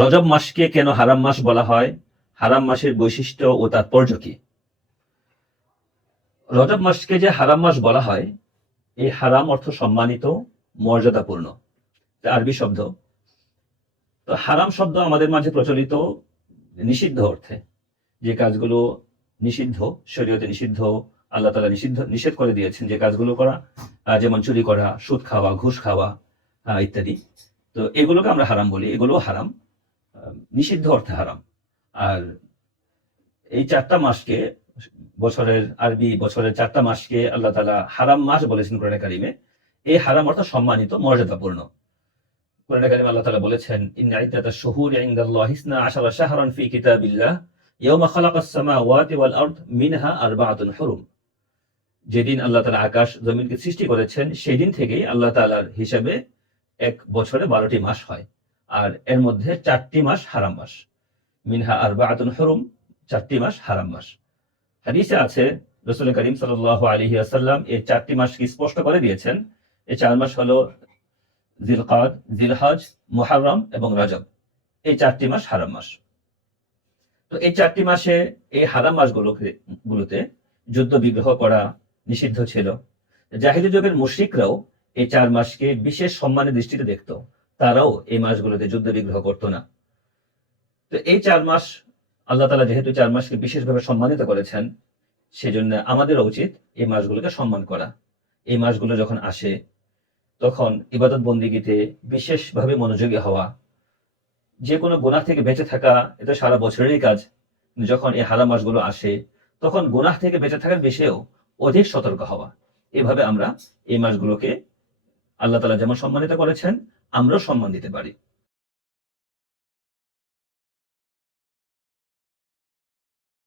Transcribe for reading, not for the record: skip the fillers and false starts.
রজব মাসকে কেন হারাম মাস বলা হয়? হারাম মাসের বৈশিষ্ট্য ও তাৎপর্য কি? রজব মাসকে যে হারাম মাস বলা হয়, এই হারাম অর্থ সম্মানিত, মর্যাদাপূর্ণ, আরবি শব্দ। তো হারাম শব্দ আমাদের মাঝে প্রচলিত নিষিদ্ধ অর্থে। যে কাজগুলো নিষিদ্ধ, শরীয়তে নিষিদ্ধ, আল্লাহ তাআলা নিষেধ করে দিয়েছেন যে কাজগুলো করা, যেমন চুরি করা, সুদ খাওয়া, ঘুষ খাওয়া ইত্যাদি। তো এগুলোকে আমরা হারাম বলি, এগুলো হারাম, নিষিদ্ধ অর্থে হারাম। আর এই 4টা মাসকে, আরবি বছরের 4টা মাসকে আল্লাহ তাআলা হারাম মাস বলেছেন কোরআনে কারিমে। এই হারাম অর্থ সম্মানিত, মর্যাদাপূর্ণ। কোরআনে কারিমে আল্লাহ তাআলা বলেছেন, ইন্না ইদ্দাতাশ শুহুরি ইনদাল্লাহি 12 শাহরান ফি কিতাবিল্লাহ ইয়াওমা খালাকাস সামাওয়াতি ওয়াল আরদ মিনহা আরবাআতুন হুরুম। যেদিন আল্লাহ তাআলা আকাশ জমিনকে সৃষ্টি করেছেন, সেই দিন থেকেই আল্লাহ তাআলার হিসাবে এক বছরে 12টি মাস হয়। আর এর মধ্যে 4টি মাস হারাম মাস। মিনহা আরবাআতুন হুরুম, 4টি মাস হারাম মাস। হাদিসে আছে, রাসূল করিম সাল্লাল্লাহু আলাইহি ওয়াসাল্লাম এই 4টি মাসকে স্পষ্ট করে দিয়েছেন। এই 4 মাস হলো জিলকাদ, জিলহজ, মুহররম এবং রজব। এই 4টি মাস হারাম মাস। তো এই 4টি মাসে, এই হারাম মাসগুলোতে যুদ্ধ বিগ্রহ করা নিষিদ্ধ ছিল। জাহিলি যুগের মুশরিকরাও এই 4 মাসকে বিশেষ সম্মানের দৃষ্টিতে দেখত। তারাও এই মাসগুলোতে যুদ্ধ বিগ্রহ করত না। তো এই 4 মাস আল্লাহ তাআলা যেহেতু 4 মাসকে বিশেষভাবে সম্মানিত করেছেন, সেজন্য আমাদেরও উচিত এই মাসগুলোকে সম্মান করা। এই মাসগুলো যখন আসে, তখন ইবাদত বন্দেগীতে বিশেষভাবে মনোযোগী হওয়া, যে কোনো গুনাহ থেকে বেঁচে থাকা, এটা সারা বছরেরই কাজ। যখন এই হারাম মাসগুলো আসে, তখন গুনাহ থেকে বেঁচে থাকার বিষয়েও অধিক সতর্ক হওয়া। এভাবে আমরা এই মাসগুলোকে আল্লাহ তাআলা যেমন সম্মানিত করেছেন, আমরাও সম্মান দিতে পারি।